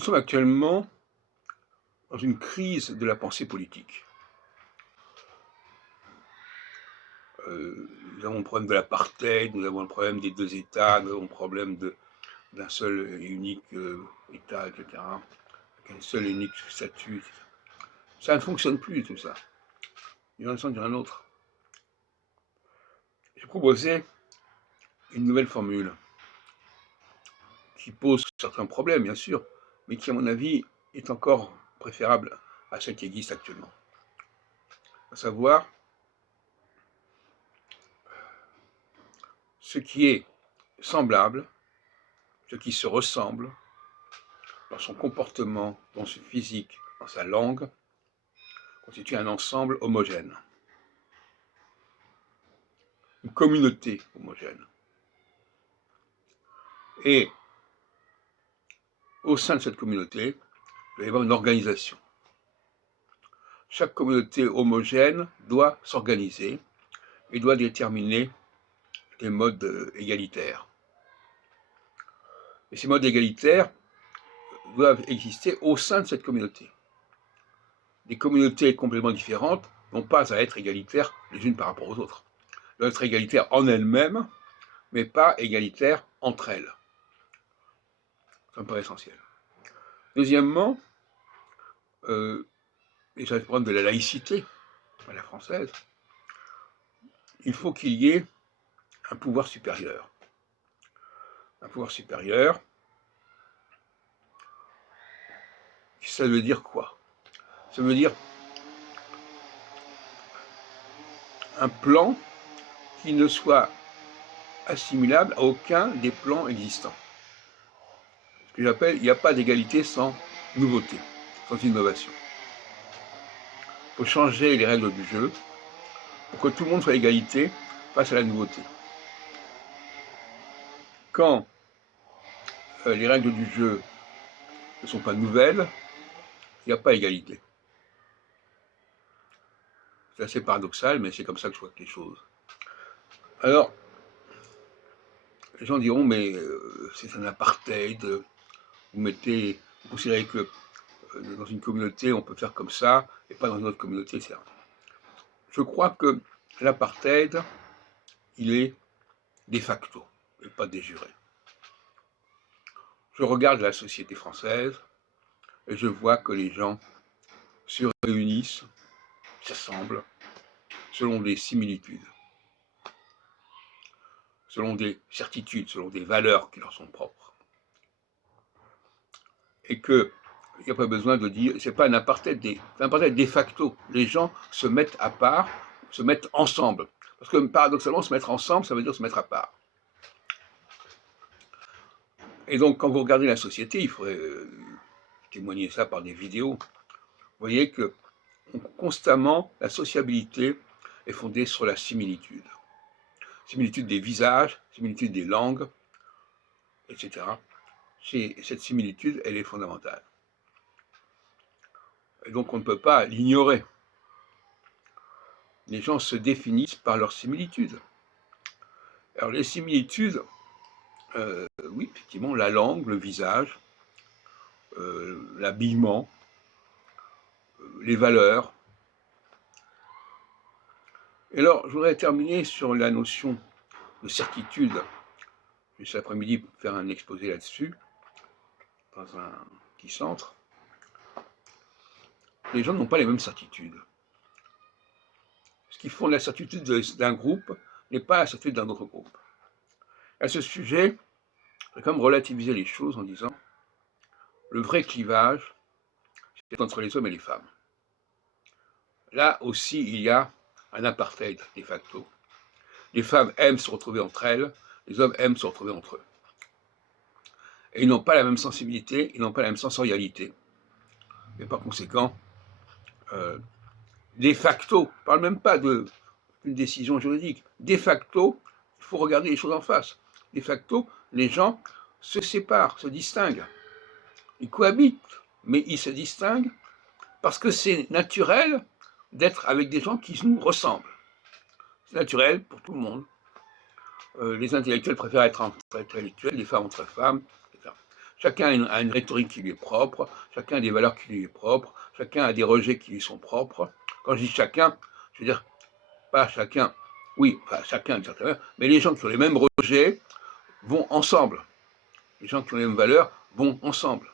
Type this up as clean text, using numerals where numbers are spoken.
Nous sommes actuellement dans une crise de la pensée politique. Nous avons le problème de l'apartheid, nous avons le problème des deux États, nous avons le problème d'un seul et unique État, etc., avec un seul et unique statut, etc. Ça ne fonctionne plus, tout ça. Il y en a un sens, il y en a un autre. J'ai proposé une nouvelle formule qui pose certains problèmes, bien sûr, mais qui, à mon avis, est encore préférable à celle qui existe actuellement. À savoir, ce qui est semblable, ce qui se ressemble, dans son comportement, dans son physique, dans sa langue, constitue un ensemble homogène. Une communauté homogène. Et au sein de cette communauté, il va y avoir une organisation. Chaque communauté homogène doit s'organiser et doit déterminer des modes égalitaires. Et ces modes égalitaires doivent exister au sein de cette communauté. Des communautés complètement différentes n'ont pas à être égalitaires les unes par rapport aux autres. Elles doivent être égalitaires en elles-mêmes, mais pas égalitaires entre elles. Ça me paraît essentiel. Deuxièmement, et ça va prendre de la laïcité à la française, il faut qu'il y ait un pouvoir supérieur. Un pouvoir supérieur, ça veut dire quoi? Ça veut dire un plan qui ne soit assimilable à aucun des plans existants. Ce que j'appelle, il n'y a pas d'égalité sans nouveauté, sans innovation. Il faut changer les règles du jeu pour que tout le monde soit à égalité face à la nouveauté. Quand les règles du jeu ne sont pas nouvelles, il n'y a pas égalité. C'est assez paradoxal, mais c'est comme ça que je vois les choses. Alors, les gens diront, mais c'est un apartheid, vous considérez que dans une communauté, on peut faire comme ça, et pas dans une autre communauté, etc. Je crois que l'apartheid, il est de facto, et pas de jure. Je regarde la société française, et je vois que les gens se réunissent, s'assemblent, selon des similitudes, selon des certitudes, selon des valeurs qui leur sont propres. Et qu'il n'y a pas besoin de dire, c'est pas un apartheid, c'est un apartheid de facto. Les gens se mettent à part, se mettent ensemble. Parce que paradoxalement, se mettre ensemble, ça veut dire se mettre à part. Et donc, quand vous regardez la société, il faudrait témoigner ça par des vidéos. Vous voyez que constamment, la sociabilité est fondée sur la similitude. Similitude des visages, similitude des langues, etc. Cette similitude, elle est fondamentale. Et donc, on ne peut pas l'ignorer. Les gens se définissent par leurs similitudes. Alors, les similitudes, oui, effectivement, la langue, le visage, l'habillement, les valeurs. Et alors, je voudrais terminer sur la notion de certitude. Je vais cet après-midi faire un exposé là-dessus, dans un petit centre. Les gens n'ont pas les mêmes certitudes. Ce qui fonde la certitude d'un groupe n'est pas la certitude d'un autre groupe. À ce sujet, je vais quand même relativiser les choses en disant le vrai clivage, c'est entre les hommes et les femmes. Là aussi, il y a un apartheid de facto. Les femmes aiment se retrouver entre elles, les hommes aiment se retrouver entre eux. Et ils n'ont pas la même sensibilité, ils n'ont pas la même sensorialité. Et par conséquent, de facto, je ne parle même pas d'une décision juridique, de facto, il faut regarder les choses en face. De facto, les gens se séparent, se distinguent. Ils cohabitent, mais ils se distinguent parce que c'est naturel d'être avec des gens qui nous ressemblent. C'est naturel pour tout le monde. Les intellectuels préfèrent être entre intellectuels, les femmes entre femmes, etc. Chacun a une rhétorique qui lui est propre, chacun a des valeurs qui lui est propre, chacun a des rejets qui lui sont propres. Quand je dis chacun, je veux dire pas chacun, oui, enfin chacun d'une certaine manière, mais les gens qui ont les mêmes rejets vont ensemble. Les gens qui ont les mêmes valeurs vont ensemble.